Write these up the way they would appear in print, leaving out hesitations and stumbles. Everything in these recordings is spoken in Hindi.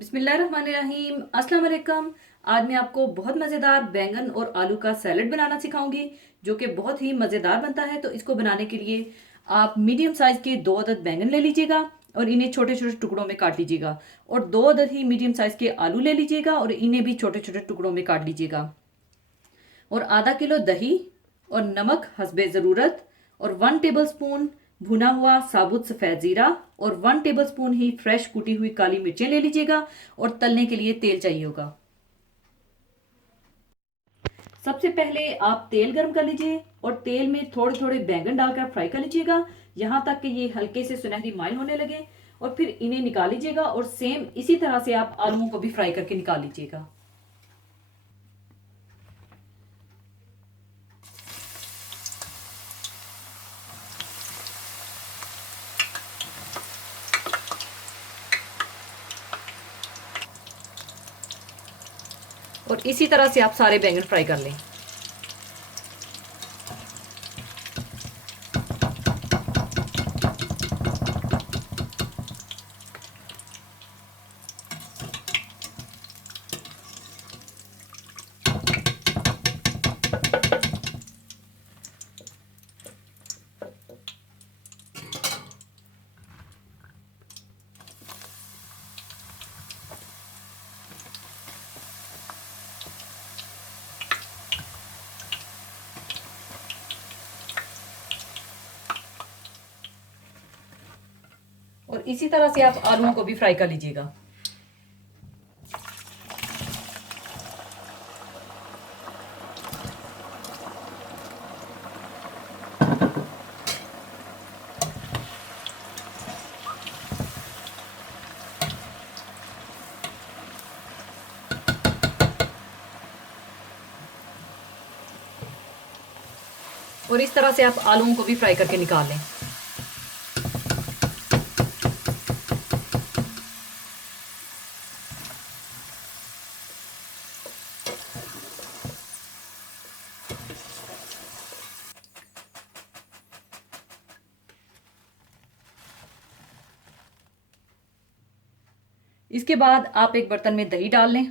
बिस्मिल्लाहिर्रहमानिर्रहीम। अस्सलाम वालेकुम। आज मैं आपको बहुत मज़ेदार बैंगन और आलू का सैलेड बनाना सिखाऊंगी जो कि बहुत ही मज़ेदार बनता है। तो इसको बनाने के लिए आप मीडियम साइज़ के 2 अदद बैंगन ले लीजिएगा और इन्हें छोटे छोटे टुकड़ों में काट लीजिएगा। और 2 अदद ही मीडियम साइज़ के आलू ले लीजिएगा और इन्हें भी छोटे छोटे टुकड़ों में काट लीजिएगा। और आधा किलो दही और नमक हस्बे ज़रूरत और 1 टेबल स्पून भुना हुआ साबुत सफ़ेद ज़ीरा और 1 टेबल स्पून ही फ्रेश कुटी हुई काली मिर्चें ले लीजिएगा। और तलने के लिए तेल चाहिए होगा। सबसे पहले आप तेल गर्म कर लीजिए और तेल में थोड़े थोड़े बैंगन डालकर फ्राई कर लीजिएगा यहाँ तक कि ये हल्के से सुनहरी माइल होने लगे। और फिर इन्हें निकाल लीजिएगा और सेम इसी तरह से आप आलूओं को भी फ्राई करके निकाल लीजिएगा। और इसी तरह से आप सारे बैंगन फ्राई कर लें। और इसी तरह से आप आलूओं को भी फ्राई कर लीजिएगा। और इस तरह से आप आलूओं को भी फ्राई करके निकाल लें। इसके बाद आप एक बर्तन में दही डाल लें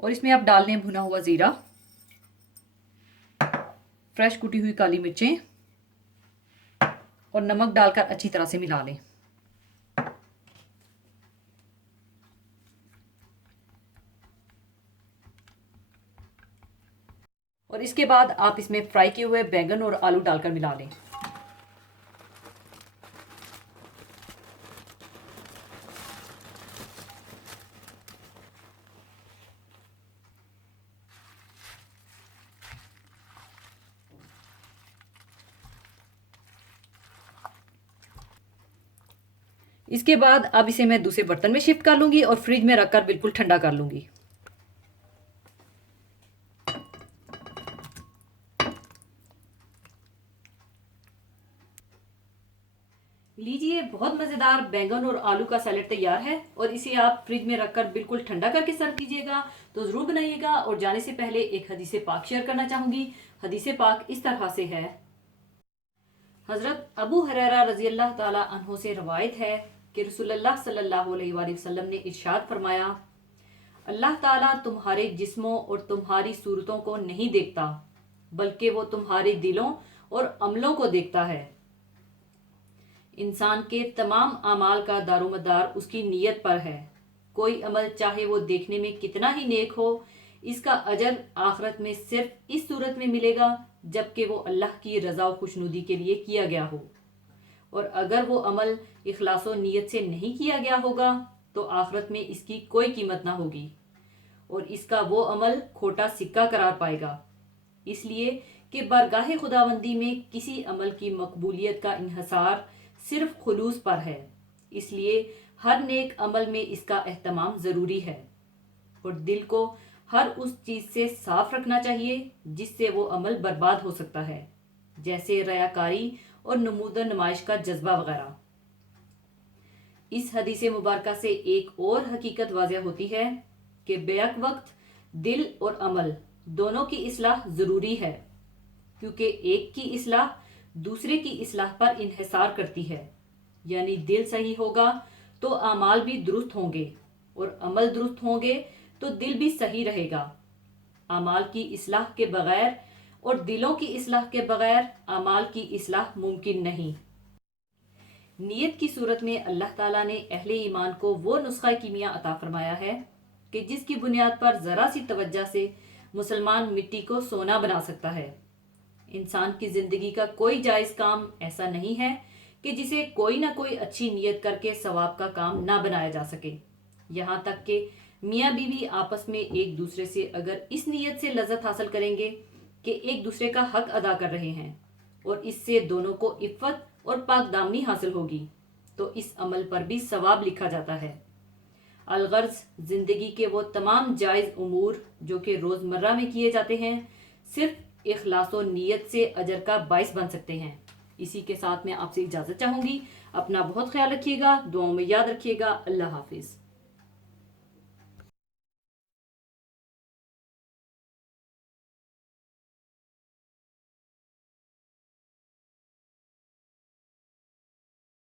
और इसमें आप डाल लें भुना हुआ ज़ीरा, फ्रेश कुटी हुई काली मिर्चें और नमक डालकर अच्छी तरह से मिला लें। और इसके बाद आप इसमें फ्राई किए हुए बैंगन और आलू डालकर मिला लें। इसके बाद अब इसे मैं दूसरे बर्तन में शिफ्ट कर लूंगी और फ्रिज में रखकर बिल्कुल ठंडा कर लूंगी। लीजिए, बहुत मज़ेदार बैंगन और आलू का सैलेड तैयार है। और इसे आप फ्रिज में रखकर बिल्कुल ठंडा करके सर्व कीजिएगा। तो ज़रूर बनाइएगा। और जाने से पहले एक हदीस पाक शेयर करना चाहूँगी। हदीस पाक इस तरह से है। हज़रत अबू हुरैरा रज़ी अल्लाह ताला अन्हो से रवायत है कि रसूलुल्लाह सल्लल्लाहु अलैहि वसल्लम ने इरशाद फरमाया, अल्लाह ताला तुम्हारे जिस्मों और तुम्हारी सूरतों को नहीं देखता, बल्कि वो तुम्हारे दिलों और अमलों को देखता है। इंसान के तमाम अमाल का दारोमदार उसकी नीयत पर है। कोई अमल चाहे वो देखने में कितना ही नेक हो, इसका अजर आखिरत में सिर्फ इस सूरत में मिलेगा जबकि वो अल्लाह की रज़ा और खुशनुदी के लिए किया गया हो। और अगर वो अमल इखलास व नीयत से नहीं किया गया होगा तो आखिरत में इसकी कोई कीमत ना होगी और इसका वो अमल खोटा सिक्का करार पाएगा। इसलिए कि बारगाह खुदाबंदी में किसी अमल की मकबूलियत का इन्हसार सिर्फ खुलूस पर है। इसलिए हर नेक अमल में इसका एहतमाम ज़रूरी है और दिल को हर उस चीज़ से साफ रखना चाहिए जिससे वो अमल बर्बाद हो सकता है, जैसे रयाकारी और नमूद नुमाइश का जज्बा वगैरह। इस हदीस मुबारक से एक और हकीकत वाज़ह होती है कि बेअक वक्त दिल और अमल दोनों की इस्लाह ज़रूरी है, क्योंकि एक की इस्लाह दूसरे की इस्लाह पर इन्हिसार करती है। यानी दिल सही होगा तो अमाल भी दुरुस्त होंगे, और अमल दुरुस्त होंगे तो दिल भी सही रहेगा। अमाल की इस्लाह के बगैर और दिलों की इस्लाह के बगैर अमाल की इस्लाह मुमकिन नहीं। नीयत की सूरत में अल्लाह ताला ने अहले ईमान को वो नुस्खा कीमिया अता फरमाया है कि जिसकी बुनियाद पर ज़रा सी तवज्जो से मुसलमान मिट्टी को सोना बना सकता है। इंसान की ज़िंदगी का कोई जायज़ काम ऐसा नहीं है कि जिसे कोई ना कोई अच्छी नीयत करके सवाब का काम ना बनाया जा सके। यहाँ तक कि मियाँ बीवी आपस में एक दूसरे से अगर इस नीयत से लज्जत हासिल करेंगे कि एक दूसरे का हक अदा कर रहे हैं और इससे दोनों को इफ़्फ़त और पाकदामनी हासिल होगी, तो इस अमल पर भी सवाब लिखा जाता है। अलगर्ज ज़िंदगी के वो तमाम जायज़ उमूर जो कि रोज़मर्रा में किए जाते हैं सिर्फ इखलास और नीयत से अजर का बाइस बन सकते हैं। इसी के साथ मैं आपसे इजाज़त चाहूँगी। अपना बहुत ख्याल रखिएगा, दुआओं में याद रखिएगा। अल्लाह हाफिज़।